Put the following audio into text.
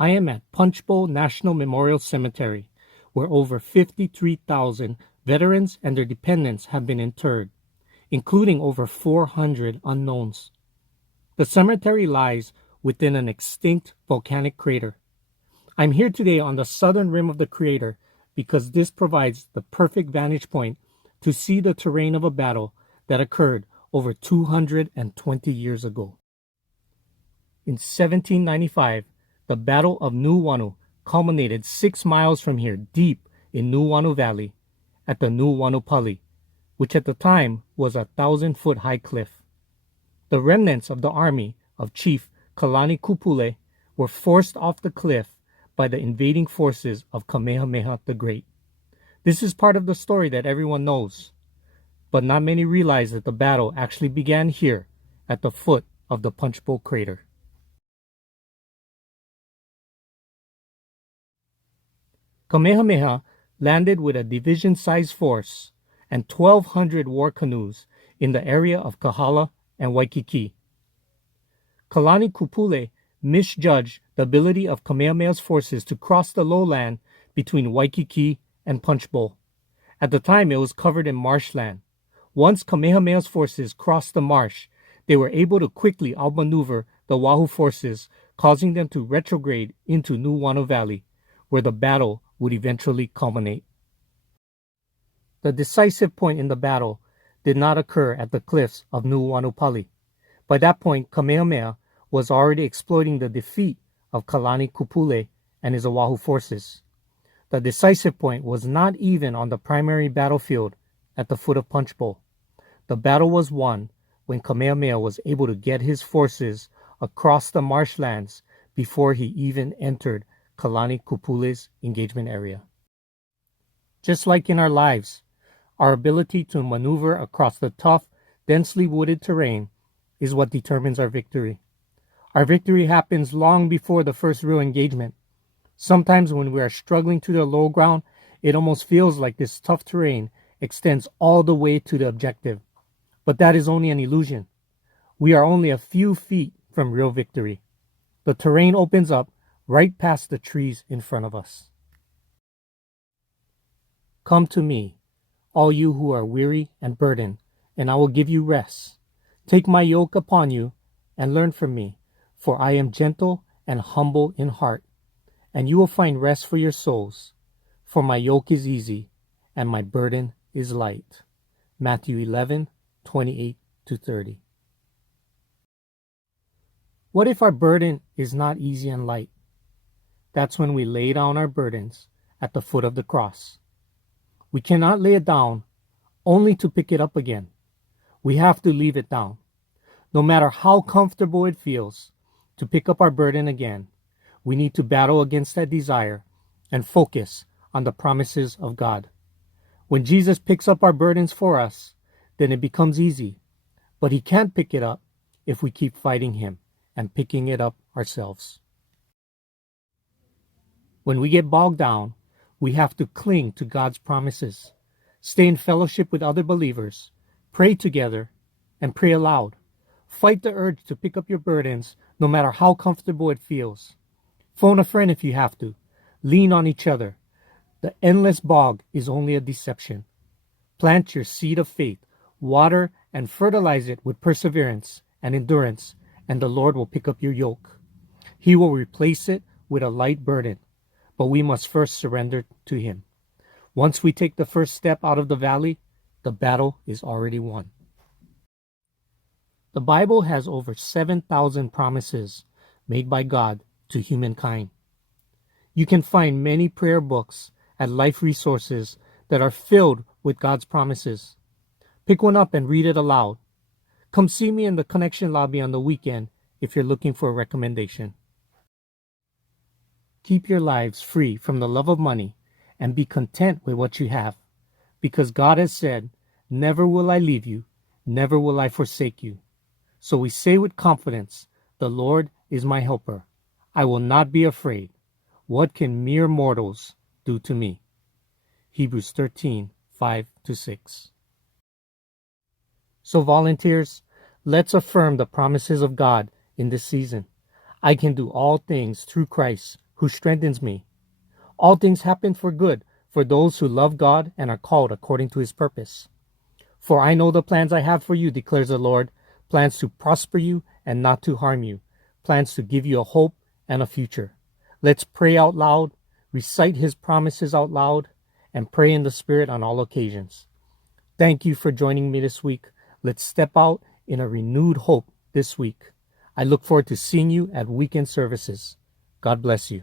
I am at Punch Bowl National Memorial Cemetery, where over 53,000 veterans and their dependents have been interred, including over 400 unknowns. The cemetery lies within an extinct volcanic crater. I'm here today on the southern rim of the crater because this provides the perfect vantage point to see the terrain of a battle that occurred over 220 years ago. In 1795, the Battle of Nuuanu culminated 6 miles from here deep in Nuuanu Valley at the Nuuanu, which at the time was a 1,000-foot high cliff. The remnants of the army of Chief Kalani Kupule were forced off the cliff by the invading forces of Kamehameha the Great. This is part of the story that everyone knows, but not many realize that the battle actually began here at the foot of the Punch Bowl crater. Kamehameha landed with a division-sized force and 1,200 war canoes in the area of Kahala and Waikiki. Kalani Kupule misjudged the ability of Kamehameha's forces to cross the lowland between Waikiki and Punch Bowl. At the time, it was covered in marshland. Once Kamehameha's forces crossed the marsh, they were able to quickly outmaneuver the Oahu forces, causing them to retrograde into Nuuanu Valley, where the battle would eventually culminate. The decisive point in the battle did not occur at the cliffs of Nuuanu. By that point, Kamehameha was already exploiting the defeat of Kalani Kupule and his Oahu forces. The decisive point was not even on the primary battlefield at the foot of Punch Bowl. The battle was won when Kamehameha was able to get his forces across the marshlands before he even entered Kalani Kupule's engagement area. Just like in our lives, our ability to maneuver across the tough, densely wooded terrain is what determines our victory. Our victory happens long before the first real engagement. Sometimes when we are struggling to the low ground, it almost feels like this tough terrain extends all the way to the objective. But that is only an illusion. We are only a few feet from real victory. The terrain opens up right past the trees in front of us. Come to me, all you who are weary and burdened, and I will give you rest. Take my yoke upon you and learn from me, for I am gentle and humble in heart, and you will find rest for your souls. For my yoke is easy and my burden is light. Matthew 11:28-30. What if our burden is not easy and light? That's when we lay down our burdens at the foot of the cross. We cannot lay it down only to pick it up again. We have to leave it down. No matter how comfortable it feels to pick up our burden again, we need to battle against that desire and focus on the promises of God. When Jesus picks up our burdens for us, then it becomes easy. But he can't pick it up if we keep fighting him and picking it up ourselves. When we get bogged down, we have to cling to God's promises, stay in fellowship with other believers, pray together, and pray aloud. Fight the urge to pick up your burdens no matter how comfortable it feels. Phone a friend if you have to. Lean on each other. The endless bog is only a deception. Plant your seed of faith, water and fertilize it with perseverance and endurance, and the Lord will pick up your yoke. He will replace it with a light burden, but we must first surrender to him. Once we take the first step out of the valley, the battle is already won. The Bible has over 7,000 promises made by God to humankind. You can find many prayer books at Life Resources that are filled with God's promises. Pick one up and read it aloud. Come see me in the Connection Lobby on the weekend if you're looking for a recommendation. Keep your lives free from the love of money and be content with what you have, because God has said, "Never will I leave you, never will I forsake you." So we say with confidence, "The Lord is my helper. I will not be afraid. What can mere mortals do to me?" Hebrews 13:5-6. So volunteers, let's affirm the promises of God in this season. I can do all things through Christ who strengthens me. All things happen for good for those who love God and are called according to his purpose. For I know the plans I have for you, declares the Lord, plans to prosper you and not to harm you, plans to give you a hope and a future. Let's pray out loud, recite his promises out loud, and pray in the Spirit on all occasions. Thank you for joining me this week. Let's step out in a renewed hope this week. I look forward to seeing you at weekend services. God bless you.